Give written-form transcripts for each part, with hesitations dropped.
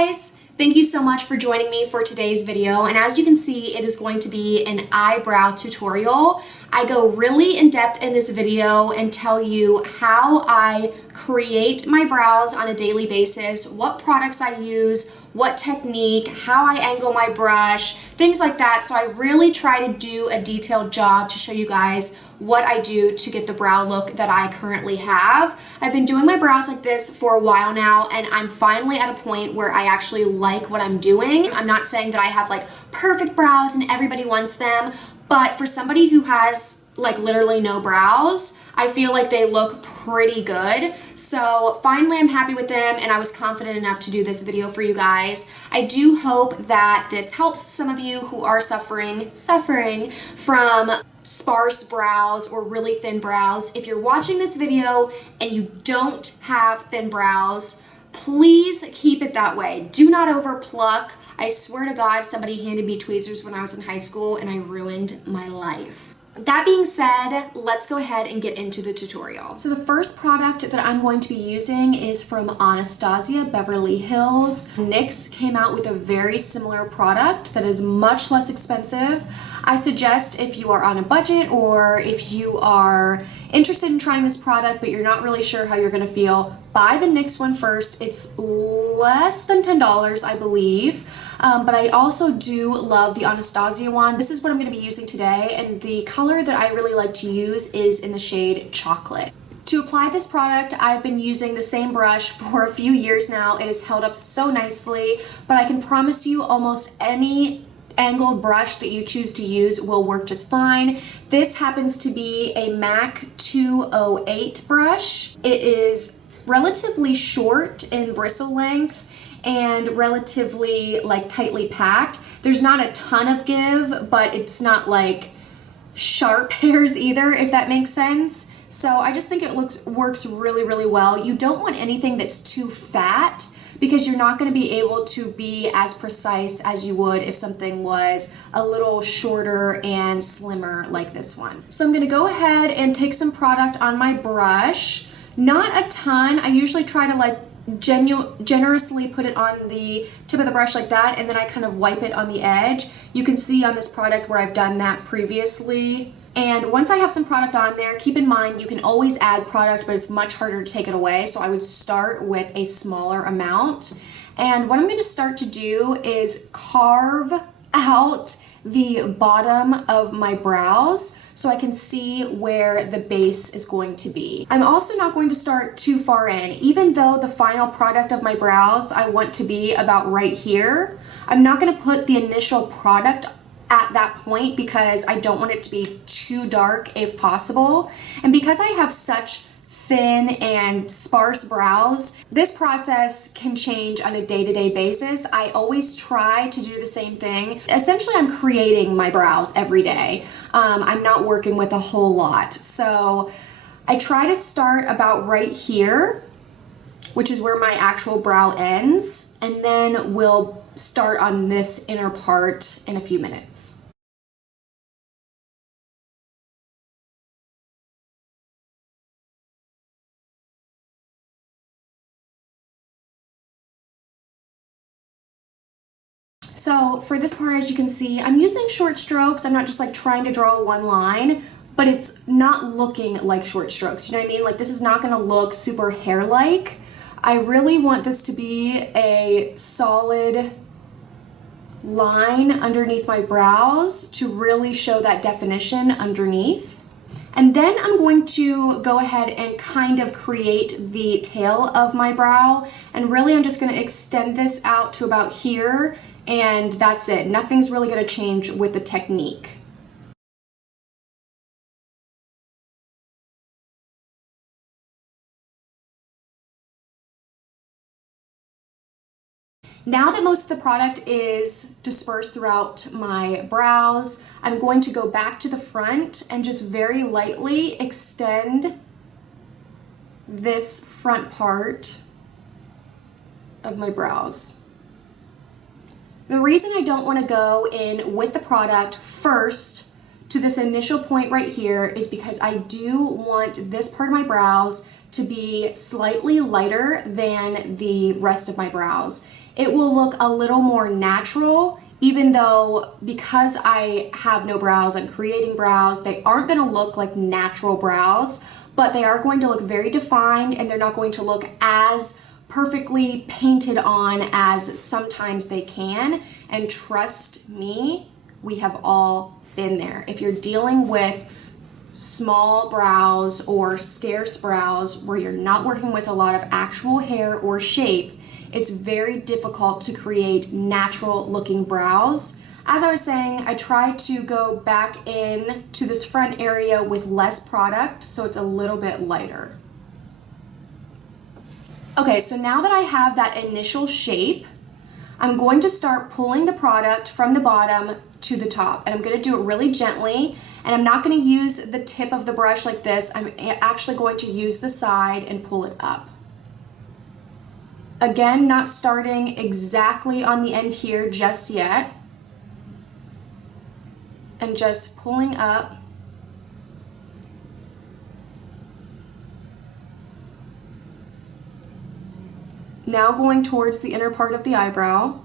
guys! Thank you so much for joining me for today's video, and as you can see, it is going to be an eyebrow tutorial. I go really in depth in this video and tell you how I create my brows on a daily basis, what products I use, what technique, how I angle my brush, things like that. So I really try to do a detailed job to show you guys what I do to get the brow look that I currently have. I've been doing my brows like this for a while now, and I'm finally at a point where I actually like what I'm doing. I'm not saying that I have like perfect brows and everybody wants them, but for somebody who has like literally no brows, I feel like they look pretty good. So finally I'm happy with them, and I was confident enough to do this video for you guys. I do hope that this helps some of you who are suffering from sparse brows or really thin brows. If you're watching this video and you don't have thin brows, please keep it that way. Do not over pluck. I swear to God, somebody handed me tweezers when I was in high school and I ruined my life. That being said, let's go ahead and get into the tutorial. So the first product that I'm going to be using is from Anastasia, Beverly Hills. NYX came out with a very similar product that is much less expensive. I suggest if you are on a budget or if you are interested in trying this product but you're not really sure how you're going to feel, buy the NYX one first. It's less than $10, I believe, but I also do love the Anastasia one. This is what I'm going to be using today, and the color that I really like to use is in the shade Chocolate. To apply this product, I've been using the same brush for a few years now. It has held up so nicely, but I can promise you almost any angled brush that you choose to use will work just fine. This happens to be a MAC 208 brush. It is relatively short in bristle length and relatively like tightly packed. There's not a ton of give, but it's not like sharp hairs either, if that makes sense. So I just think it works really well. You don't want anything that's too fat, because you're not going to be able to be as precise as you would if something was a little shorter and slimmer like this one. So I'm going to go ahead and take some product on my brush. Not a ton. I usually try to like generously put it on the tip of the brush like that, and then I kind of wipe it on the edge. You can see on this product where I've done that previously. And once I have some product on there, keep in mind you can always add product, but it's much harder to take it away. So I would start with a smaller amount. And what I'm going to start to do is carve out the bottom of my brows so I can see where the base is going to be. I'm also not going to start too far in. Even though the final product of my brows I want to be about right here, I'm not going to put the initial product at that point because I don't want it to be too dark if possible. And because I have such thin and sparse brows, this process can change on a day-to-day basis. I always try to do the same thing. Essentially, I'm creating my brows every day. I'm not working with a whole lot. So I try to start about right here, which is where my actual brow ends, and then we'll start on this inner part in a few minutes. So for this part, as you can see, I'm using short strokes. I'm not just like trying to draw one line, but it's not looking like short strokes. You know what I mean? Like this is not going to look super hair-like. I really want this to be a solid line underneath my brows to really show that definition underneath. And then I'm going to go ahead and kind of create the tail of my brow, and really I'm just going to extend this out to about here, and that's it. Nothing's really going to change with the technique. Now that most of the product is dispersed throughout my brows, I'm going to go back to the front and just very lightly extend this front part of my brows. The reason I don't want to go in with the product first to this initial point right here is because I do want this part of my brows to be slightly lighter than the rest of my brows. it will look a little more natural, even though because I have no brows, I'm creating brows, they aren't going to look like natural brows, but they are going to look very defined and they're not going to look as perfectly painted on as sometimes they can. And trust me, we have all been there. If you're dealing with small brows or scarce brows where you're not working with a lot of actual hair or shape, it's very difficult to create natural looking brows. As I was saying, I try to go back in to this front area with less product so it's a little bit lighter. Okay, so now that I have that initial shape, I'm going to start pulling the product from the bottom to the top, and I'm going to do it really gently, and I'm not going to use the tip of the brush like this. I'm actually going to use the side and pull it up. Again, not starting exactly on the end here just yet, and just pulling up. Now going towards the inner part of the eyebrow.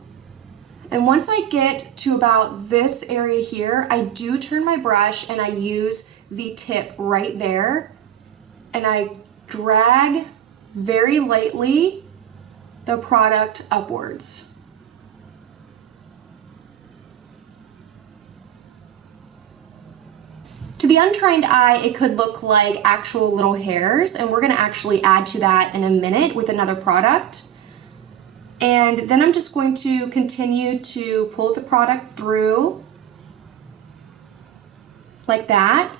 And once I get to about this area here, I do turn my brush and I use the tip right there. And I drag very lightly the product upwards. To the untrained eye, it could look like actual little hairs, and we're going to actually add to that in a minute with another product. And then I'm just going to continue to pull the product through like that.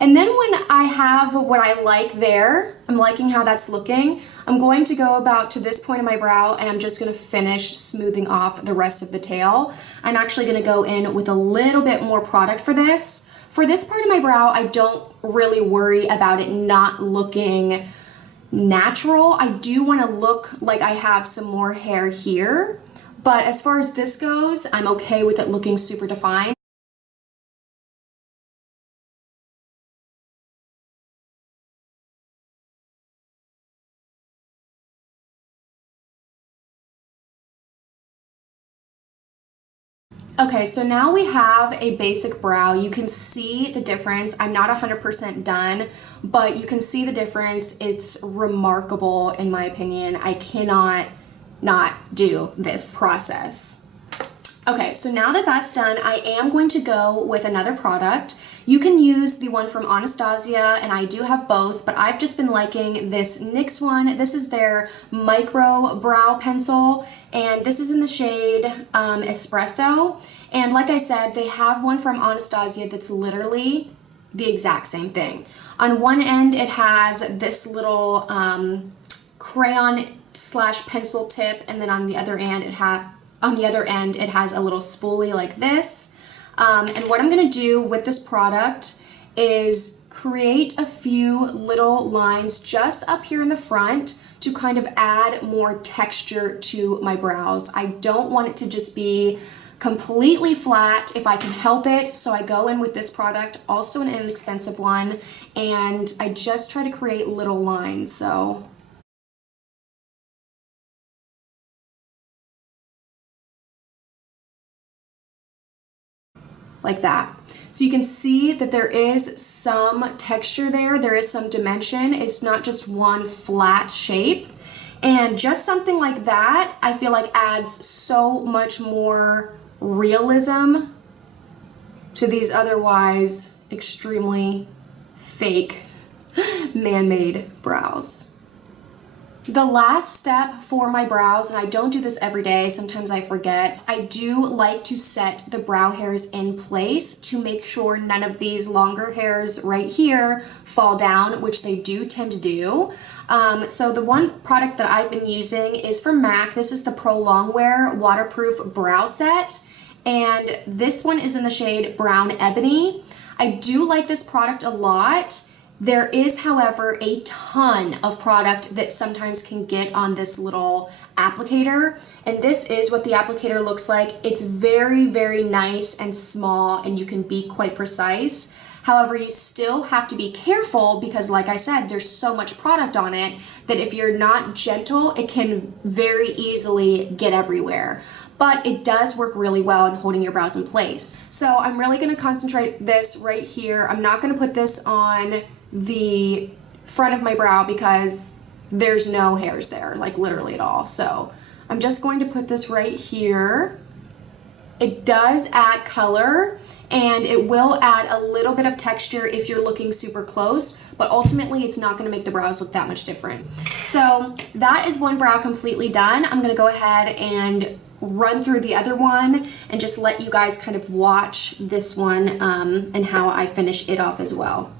And then when I have what I like there, I'm liking how that's looking, I'm going to go about to this point of my brow and I'm just going to finish smoothing off the rest of the tail. I'm actually going to go in with a little bit more product for this. For this part of my brow, I don't really worry about it not looking natural. I do want to look like I have some more hair here, but as far as this goes, I'm okay with it looking super defined. Okay, so now we have a basic brow. You can see the difference. I'm not 100% done, but you can see the difference. It's remarkable in my opinion. I cannot not do this process. Okay, so now that that's done, I am going to go with another product. You can use the one from Anastasia, and I do have both, but I've just been liking this NYX one. This is their micro brow pencil, and this is in the shade Espresso. And like I said, they have one from Anastasia that's literally the exact same thing. On one end, it has this little crayon / pencil tip, and then on the other end, it has a little spoolie like this. And what I'm going to do with this product is create a few little lines just up here in the front to kind of add more texture to my brows. I don't want it to just be completely flat if I can help it, so I go in with this product, also an inexpensive one, and I just try to create little lines. So like that. So you can see that there is some texture there, there is some dimension. It's not just one flat shape. And just something like that, I feel like adds so much more realism to these otherwise extremely fake man-made brows. The last step for my brows, and I don't do this every day, sometimes I forget, I do like to set the brow hairs in place to make sure none of these longer hairs right here fall down, which they do tend to do. So the one product that I've been using is from MAC. This is the Pro Longwear Waterproof Brow Set, and this one is in the shade Brown Ebony. I do like this product a lot. There is, however, a ton of product that sometimes can get on this little applicator, and this is what the applicator looks like. It's very, very nice and small, and you can be quite precise. However, you still have to be careful because, like I said, there's so much product on it that if you're not gentle, it can very easily get everywhere. But it does work really well in holding your brows in place. So I'm really going to concentrate this right here. I'm not going to put this on the front of my brow because there's no hairs there, like literally at all. So I'm just going to put this right here. It does add color and it will add a little bit of texture if you're looking super close, but ultimately it's not going to make the brows look that much different. So that is one brow completely done. I'm going to go ahead and run through the other one and just let you guys kind of watch this one and how I finish it off as well.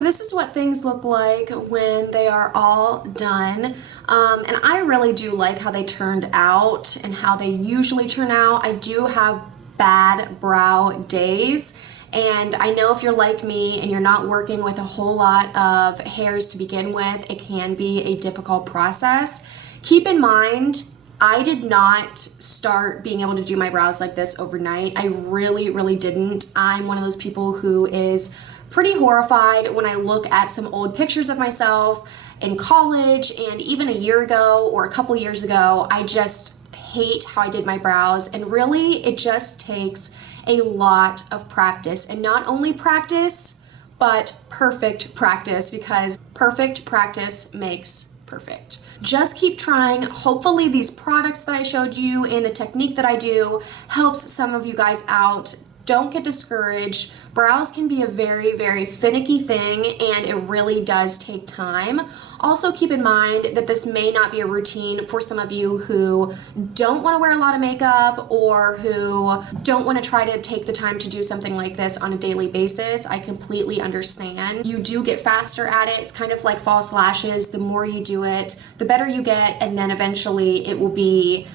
This is what things look like when they are all done, and I really do like how they turned out and how they usually turn out. I do have bad brow days, and I know if you're like me and you're not working with a whole lot of hairs to begin with, it can be a difficult process. Keep in mind, I did not start being able to do my brows like this overnight. I really didn't. I'm one of those people who is pretty horrified when I look at some old pictures of myself in college and even a year ago or a couple years ago. I just hate how I did my brows, and really it just takes a lot of practice, and not only practice but perfect practice, because perfect practice makes perfect. Just keep trying. Hopefully these products that I showed you and the technique that I do helps some of you guys out. Don't get discouraged. Brows can be a very finicky thing, and it really does take time. Also keep in mind that this may not be a routine for some of you who don't want to wear a lot of makeup or who don't want to try to take the time to do something like this on a daily basis. I completely understand. You do get faster at it. It's kind of like false lashes. The more you do it, the better you get, and then eventually it will be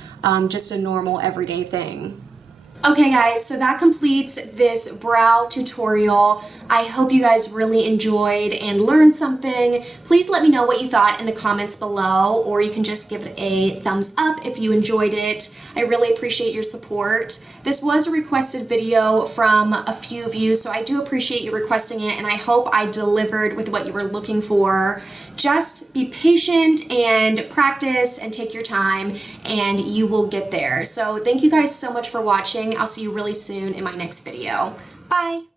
just a normal everyday thing. Okay guys, so that completes this brow tutorial. I hope you guys really enjoyed and learned something. Please let me know what you thought in the comments below, or you can just give it a thumbs up if you enjoyed it. I really appreciate your support. This was a requested video from a few of you, so I do appreciate you requesting it, and I hope I delivered with what you were looking for. Just be patient and practice and take your time, and you will get there. So thank you guys so much for watching. I'll see you really soon in my next video. Bye!